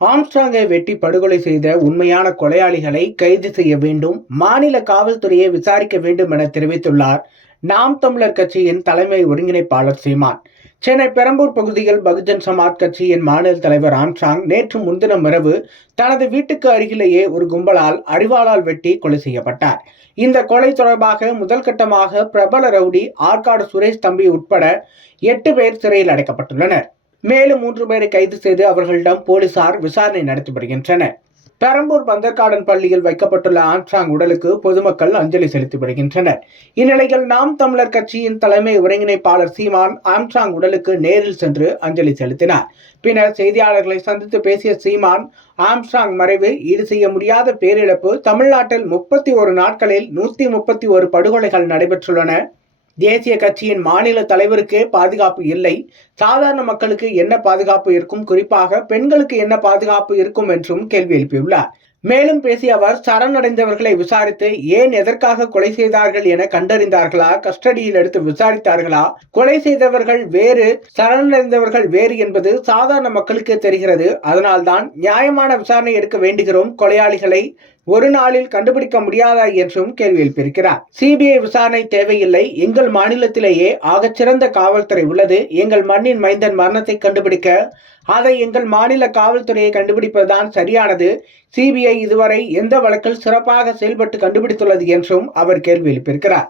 ஆம்ஸ்ட்ராங்கை வெட்டி படுகொலை செய்த உண்மையான கொலையாளிகளை கைது செய்ய வேண்டும், மாநில காவல்துறையை விசாரிக்க வேண்டும் என தெரிவித்துள்ளார் நாம் தமிழர் கட்சியின் தலைமை ஒருங்கிணைப்பாளர் சீமான். சென்னை பெரம்பூர் பகுதியில் பகுஜன் சமாஜ் கட்சியின் மாநில தலைவர் ஆம்ஸ்ட்ராங் நேற்று முன்தினம் இரவு தனது வீட்டுக்கு அருகிலேயே ஒரு கும்பலால் அரிவாளால் வெட்டி கொலை செய்யப்பட்டார். இந்த கொலை தொடர்பாக முதல் கட்டமாக பிரபல ரவுடி ஆற்காடு சுரேஷ் தம்பி உட்பட 8 பேர் சிறையில் அடைக்கப்பட்டுள்ளனர். மேலும் 3 பேரை கைது செய்து அவர்களிடம் போலீசார் விசாரணை நடத்தி வருகின்றனர். பெரம்பூர் பந்தர்கார்டன் பள்ளியில் வைக்கப்பட்டுள்ள ஆம்ஸ்ட்ராங் உடலுக்கு பொதுமக்கள் அஞ்சலி செலுத்தி வருகின்றனர். இந்நிலையில் நாம் தமிழர் கட்சியின் தலைமை ஒருங்கிணைப்பாளர் சீமான் ஆம்ஸ்ட்ராங் உடலுக்கு நேரில் சென்று அஞ்சலி செலுத்தினார். பின்னர் செய்தியாளர்களை சந்தித்து பேசிய சீமான், ஆம்ஸ்ட்ராங் மறைவு ஈடு செய்ய முடியாத பேரிழப்பு. தமிழ்நாட்டில் 31 நாட்களில் 131 படுகொலைகள் நடைபெற்றுள்ளன. தேசிய கட்சியின் மாநில தலைவருக்கே பாதுகாப்பு இல்லை. சாதாரண மக்களுக்கு என்ன பாதுகாப்பு இருக்கும், குறிப்பாக பெண்களுக்கு என்ன பாதுகாப்பு இருக்கும் என்றும் கேள்வி எழுப்பியுள்ளார். மேலும் பேசிய அவர், சரணடைந்தவர்களை விசாரித்து ஏன் எதற்காக கொலை செய்தார்கள் என கண்டறிந்தார்களா, கஸ்டடியில் எடுத்து விசாரித்தார்களா, கொலை செய்தவர்கள் வேறு சரணடைந்தவர்கள் வேறு என்பது சாதாரண மக்களுக்கே தெரிகிறது. அதனால்தான் நியாயமான விசாரணை எடுக்க வேண்டுகிறோம். கொலையாளிகளை ஒரு நாளில் கண்டுபிடிக்க முடியாதா என்றும் கேள்வி எழுப்பியிருக்கிறார். சிபிஐ விசாரணை தேவையில்லை. எங்கள் மாநிலத்திலேயே ஆகச்சிறந்த காவல்துறை உள்ளது. எங்கள் மண்ணின் மைந்தன் மரணத்தை கண்டுபிடிக்க அதை எங்கள் மாநில காவல்துறையை கண்டுபிடிப்பதுதான் சரியானது. சிபிஐ இதுவரை எந்த வழக்கில் சிறப்பாக செயல்பட்டு கண்டுபிடித்துள்ளது என்றும் அவர் கேள்வி எழுப்பியிருக்கிறார்.